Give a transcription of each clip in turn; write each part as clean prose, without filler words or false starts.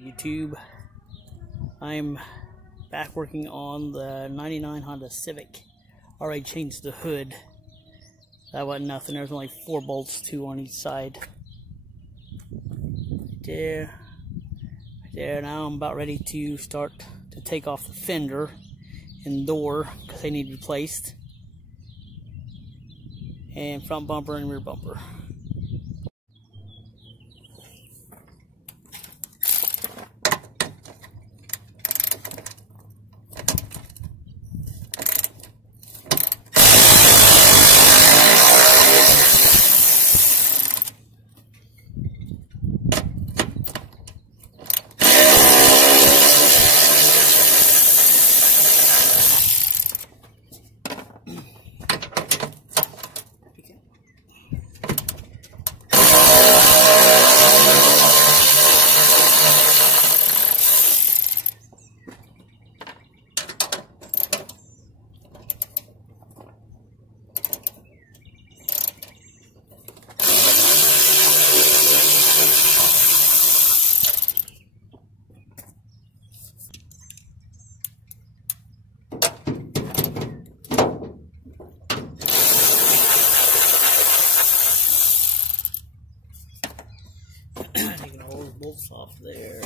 YouTube, I'm back working on the 99 Honda Civic. Already changed the hood. That wasn't nothing. There's only 4 bolts, 2 on each side. Right there. Now I'm about ready to start to take off the fender and door because they need replaced, and front bumper and rear bumper. Taking all those bolts off there.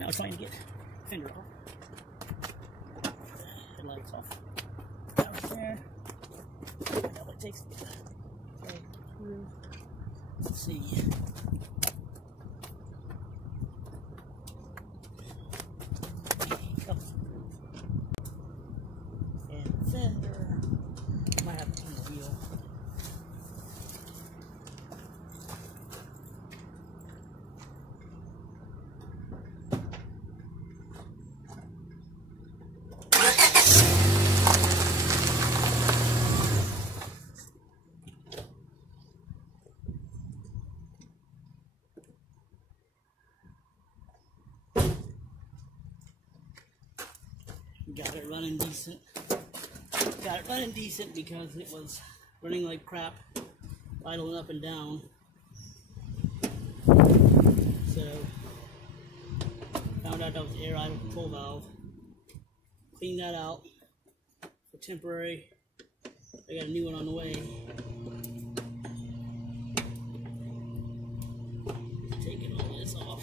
Now trying to get fender off. Headlights off. Down there. Now it takes to get through. Let's see. And fender. Might have to turn the wheel. Got it running decent. Got it running decent because it was running like crap, idling up and down. So, found out that was the air idle control valve. Cleaned that out for temporary. I got a new one on the way. Taking all this off.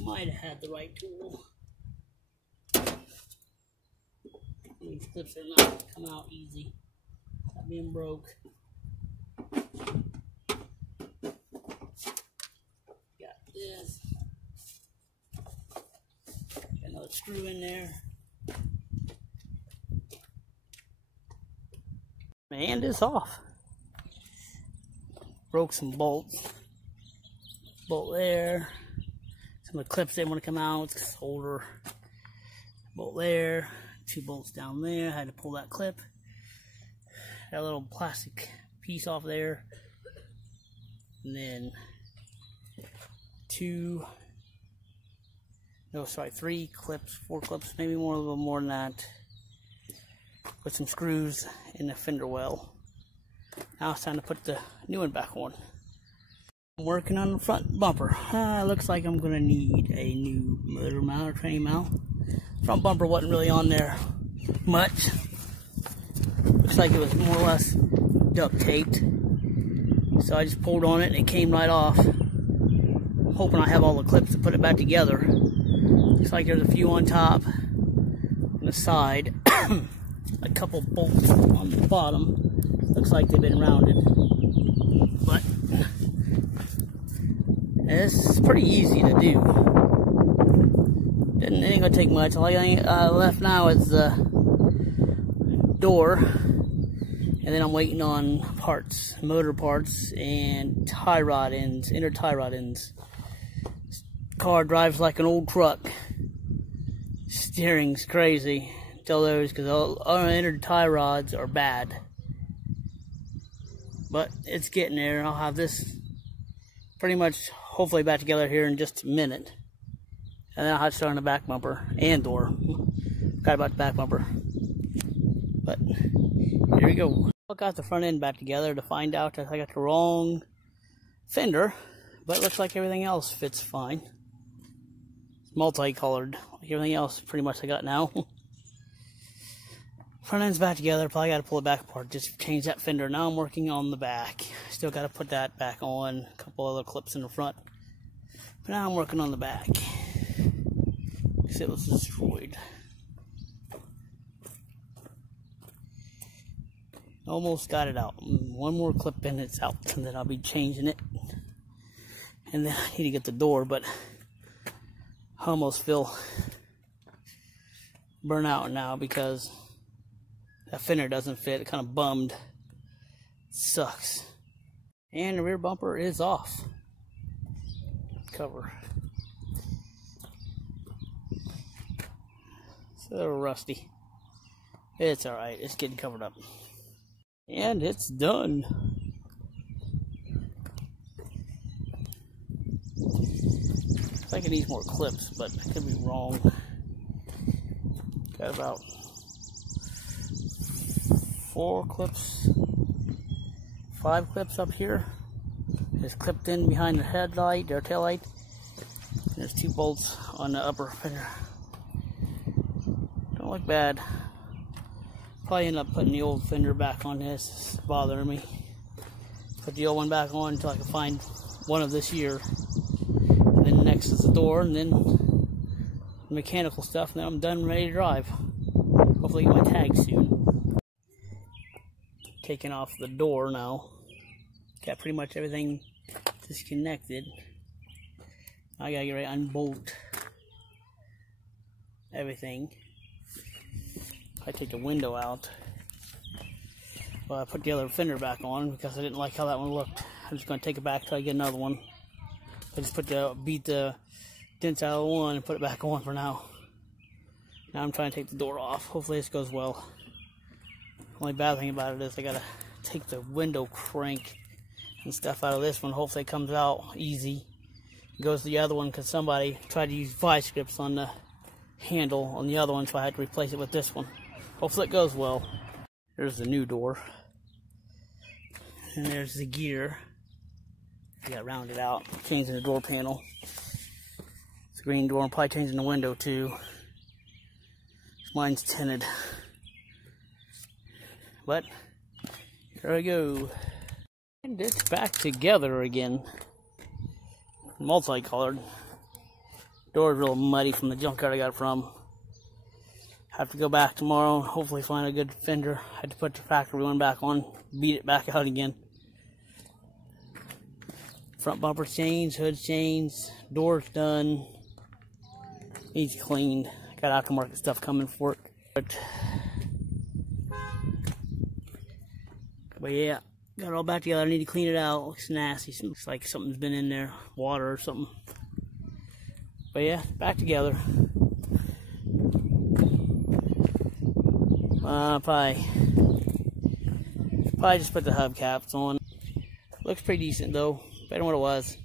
Might have had the right tool. These clips are not come out easy. Not being broke. Got this. Got another screw in there. And it's off. Broke some bolts. Bolt there. Some of the clips didn't want to come out. It's older. Bolt there. 2 bolts down there. I had to pull that clip. Got a little plastic piece off there. And then 3 clips, 4 clips, maybe more, a little more than that. With some screws in the fender well. Now it's time to put the new one back on. I'm working on the front bumper. Looks like I'm gonna need a new motor mount or train mount. Front bumper wasn't really on there much. Looks like it was more or less duct taped. So I just pulled on it and it came right off. I'm hoping I have all the clips to put it back together. Looks like there's a few on top and the side. A couple bolts on the bottom. Looks like they've been rounded. But it's pretty easy to do. It ain't gonna take much. All I left now is the door, and then I'm waiting on parts, motor parts, and tie rod ends, inner tie rod ends. car drives like an old truck. Steering's crazy. Tell those because all unentered tie rods are bad. But it's getting there. I'll have this pretty much hopefully back together here in just a minute. And then I'll have to start on the back bumper and door. Forgot about the back bumper. But here we go. I got the front end back together to find out that I got the wrong fender. But it looks like everything else fits fine. It's multicolored. Like everything else pretty much I got now. Front end's back together. Probably got to pull it back apart. Just change that fender. Now I'm working on the back. Still got to put that back on. A couple other clips in the front. But now I'm working on the back. Because it was destroyed. Almost got it out. One more clip and it's out. And then I'll be changing it. And then I need to get the door. But I almost feel burnt out now because that fender doesn't fit. It kind of bummed. It sucks. And the rear bumper is off. Cover. It's a little rusty. It's alright. It's getting covered up. And it's done. I think it needs more clips, but I could be wrong. Got about 4 clips, 5 clips up here. It's clipped in behind the headlight or tail light. There's 2 bolts on the upper fender. Don't look bad. Probably end up putting the old fender back on this. It's bothering me. Put the old one back on until I can find one of this year. And then next is the door, and then the mechanical stuff, and then I'm done and ready to drive. Hopefully get my tag soon. Taking off the door now. Got pretty much everything disconnected. I gotta get ready to unbolt everything. I take the window out. Well, I put the other fender back on because I didn't like how that one looked. I'm just gonna take it back till I get another one. I just beat the dents out of one and put it back on for now. Now I'm trying to take the door off. Hopefully this goes well. Only bad thing about it is I gotta take the window crank and stuff out of this one. Hopefully it comes out easy. It goes to the other one because somebody tried to use vice grips on the handle on the other one, so I had to replace it with this one. Hopefully it goes well. There's the new door. And there's the gear. I got rounded out. Changing the door panel. It's a green door. I'm probably changing the window too. Mine's tinted. But here we go. And it's back together again. Multicolored. Door's real muddy from the junkyard I got it from. Have to go back tomorrow and hopefully find a good fender. I had to put the factory one back on, beat it back out again. Front bumper changed, hood changed, door's done. Needs cleaned. Got aftermarket stuff coming for it. But yeah, got it all back together. I need to clean it out. It looks nasty. Looks like something's been in there, water or something. But yeah, back together. Probably just put the hubcaps on. Looks pretty decent though. Better than what it was.